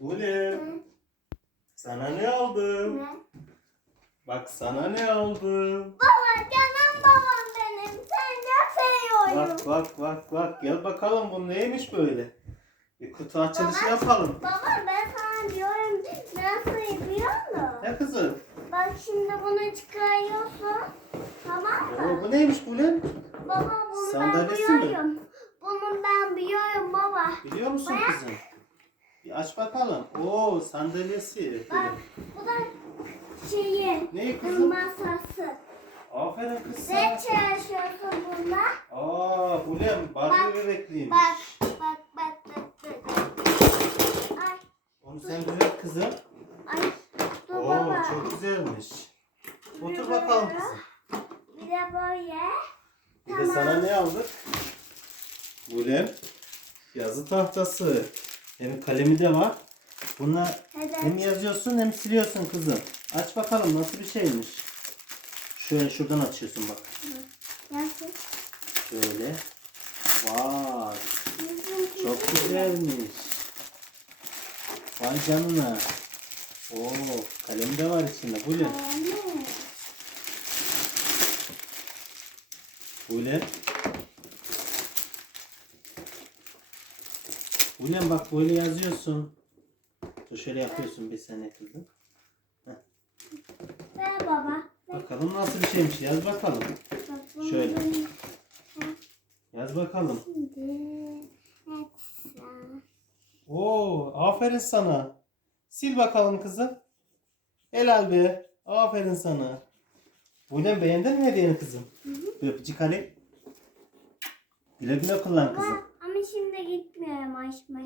Ulem. Sana ne aldım? Ne? Bak sana ne aldım? Baba canım babam benim. Sen çok seviyorum. Bak bak bak bak. Gel bakalım bu neymiş böyle? Bir kutu açılışı Baba. yapalım. Baba ben sana diyorum nasıl musun? Ne kızım? Bak şimdi bunu çıkarıyorsun. Tamam Oo, mı? bu neymiş bu lan? Baba bunu Sandalyesi ben mi? biliyorum. Bunu ben biliyorum baba. Biliyor musun kızım? Bir aç bakalım. Oo sandalyesi. Bak bu da şeyi. Ne kızım? Masası. Aferin kız Ne sana. çalışıyorsun bununla? Aa bu ne? Barbie Bak, bebekliymiş. Bak bak bak bak bak. Ay Onu sen düzelt kızım. ay. Dur Oo baba. çok güzelmiş. Otur bakalım böyle, kızım. Bir de böyle. Bir de sana ne aldık? Bulem. Yazı tahtası. Hem kalemi de var. Hem Evet. yazıyorsun hem siliyorsun kızım. Aç bakalım nasıl bir şeymiş. Şöyle şuradan açıyorsun bak. Nasıl? Şöyle. Vay. Çok güzelmiş. Vay canına. Oo, kalem de var içinde. Bu ne? Bu ne? Bu ne? Bak böyle yazıyorsun. Dur şöyle yapıyorsun bir sene kızım. Ver baba. Bakalım nasıl bir şeymiş. Yaz bakalım. Bak Şöyle. böyle Yaz bakalım. Şimdi. Oo, aferin sana. Sil bakalım kızım. Helal be. Aferin sana. Bu ne beğendin mi hediyeni kızım? Bir öpücük Ali. Güle güle kullan kızım. Gitmiyorum açmaya.